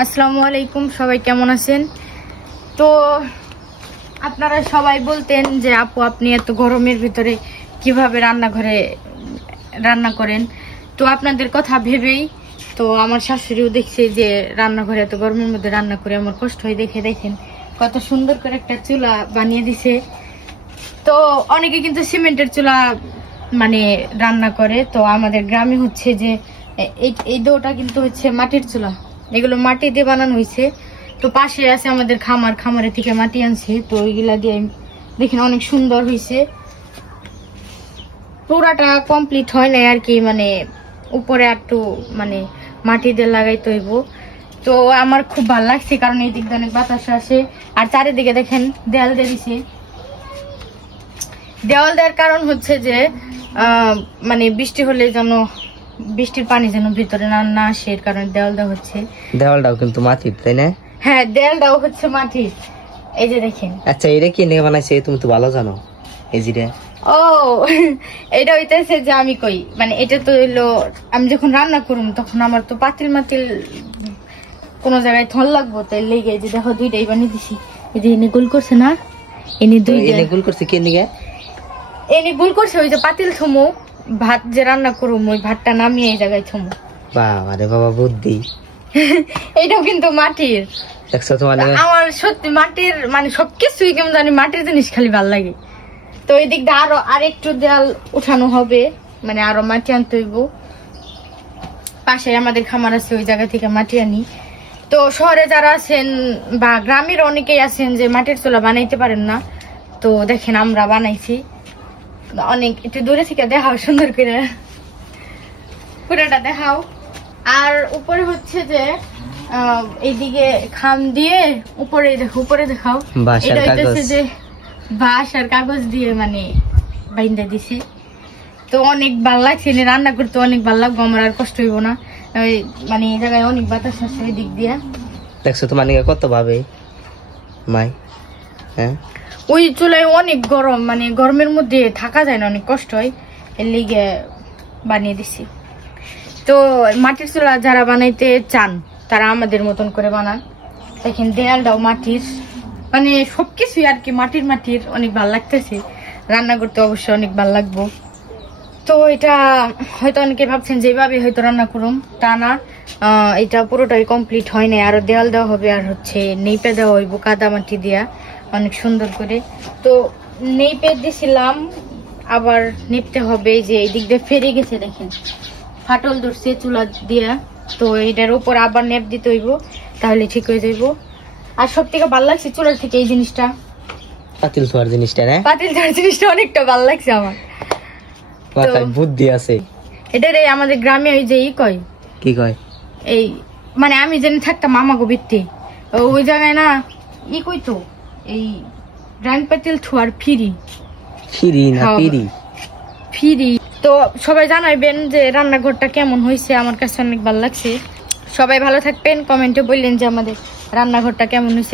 আসসালামু আলাইকুম, সবাই কেমন আছেন? তো আপনারা সবাই বলতেন যে আপু আপনি এত গরমের ভিতরে কিভাবে রান্নাঘরে রান্না করেন। তো আপনাদের কথা ভেবেই তো আমার শাশুড়িও দেখছে যে রান্নাঘরে এত গরমের মধ্যে রান্না করে আমার কষ্ট হয় দেখে দেখেন কত সুন্দর করে একটা চুলা বানিয়ে দিছে। তো অনেকে কিন্তু সিমেন্টের চুলা মানে রান্না করে, তো আমাদের গ্রামে হচ্ছে যে এই দোটা কিন্তু হচ্ছে মাটির চুলা, এগুলো মাটি দিয়ে বানানো হয়েছে। তো পাশে আছে আমাদের খামারে থেকে মাটি আনছে, তো ওইগুলা দিয়ে দেখেন অনেক সুন্দর হয়েছে। পুরাটা কমপ্লিট হয় নাই আর কি, মানে উপরে একটু মানে মাটি দিয়ে লাগাইতে হইব। তো আমার খুব ভালো লাগছে কারণ এই দিক দিয়ে অনেক বাতাস আসে। আর চারিদিকে দেখেন দেয়াল দিয়ে দিছে। দেওয়াল দেওয়ার কারণ হচ্ছে যে মানে বৃষ্টি হলে যেন বৃষ্টির পানি যেন ভিতরে না আসে, এর কারণে দেওয়াল দেওয়া হচ্ছে। দেওয়ালটাও কিন্তু মাটির, তাই না? হ্যাঁ, দেওয়ালটাও হচ্ছে মাটির। এই যে দেখেন। আচ্ছা, এটা কি নিয়ে বানাইছে তুমি তো ভালো জানো। এই যে ও এটা হইতেছে যে আমি কই মানে এটা তো হইলো আমি যখন রান্না করুম তখন আমার তো পাতিল মাতিল কোনো জায়গায় থল লাগবো, তাই লেগে যে দেখো দুইটাই বানিয়ে দিছি। এই যে এনে গোল করছে না, এনে গোল করছে কে নিয়ে এনে গোল করছে ওই যে পাতিল থমো ভাত যে রান্না করুম ওই ভাতটা নামিয়ে এই জায়গায় থমো। বাবা রে বাবা, বুদ্ধি। এইটাও কিন্তু মাটির। দেখছো তোমার আমার সত্যি মাটির মানে সবকিছুই কেমন জানি মাটির জিনিস খালি ভাল লাগে। তো এই দিক দিয়ে আরো আরেকটু দেয়াল উঠানো হবে, মানে আরো মাটি আনতে হইব। পাশে আমাদের খামার আছে, ওই জায়গা থেকে মাটি আনি। তো শহরে যারা আছেন বা গ্রামের অনেকেই আছেন যে মাটির চুলা বানাইতে পারেন না, তো দেখেন আমরা বানাইছি। অনেক একটু দূরে থেকে দেখাও, সুন্দর করে পুরোটা দেখাও। আর উপরে হচ্ছে যে এইদিকে খাম দিয়ে উপরে দেখো, উপরে দেখাও। এটা হইতেছে যে বাঁশ আর কাগজ দিয়ে মানে বাইন্দা দিছি। তো অনেক ভাল লাগছে, রান্না করতে অনেক ভাল লাগবো, আমার আর কষ্ট হইব না। মানে এই জায়গায় অনেক বাতাস আছে ওই দিক দিয়ে। দেখছো তোমার কত ভাবে মাই। হ্যাঁ, ওই চুলায় অনেক গরম, মানে গরমের মধ্যে থাকা যায় না, অনেক কষ্ট হয়, এর লিগে বানিয়ে দিছি। তো মাটির চুলা যারা বানাইতে চান তারা আমাদের মতন করে বানান। দেখেন দেয়ালটাও মাটির, মানে সবকিছুই আর কি মাটির অনেক ভাল লাগতেছে। রান্না করতে অবশ্যই অনেক ভাল লাগবো। তো এটা হয়তো অনেকে ভাবছেন যেভাবে হয়তো রান্না করুম, তা না। এটা পুরোটাই কমপ্লিট হয় নাই, আরো দেয়াল দেওয়া হবে আর হচ্ছে নেইপে দেওয়া হইব কাদা মাটি দিয়া অনেক সুন্দর করে। তো নেইপে দিছিলাম, আবার নেপতে হবে। যে এই দিক দিয়ে ফেরে গেছে দেখেন, ফাটল ধরছে চুলা দিয়া। তো এটার উপর আবার নেপ দিতে হইব, তাহলে ঠিক হয়ে যাইব। আর সব থেকে ভালো লাগছে চুলার থেকে এই জিনিসটা, পাতিল ধোয়ার জিনিসটা। না, পাতিল ধোয়ার জিনিসটা অনেকটা ভালো লাগছে আমার। বুদ্ধি আছে এটারে আমাদের গ্রামে ওই যে কয় কি কয়, এই মানে আমি জেনে থাকতাম মামা গোবিত্তে ওই জায়গায় না কইতো এই গ্রাইন্ড পাতিল ধোয়ার ফিরি না ফিরি। তো সবাই জানাইবেন যে রান্নাঘরটা কেমন হয়েছে, আমার কাছে অনেক ভালো লাগছে। সবাই ভালো থাকবেন, কমেন্টে বললেন যে আমাদের রান্নাঘরটা কেমন হয়েছে।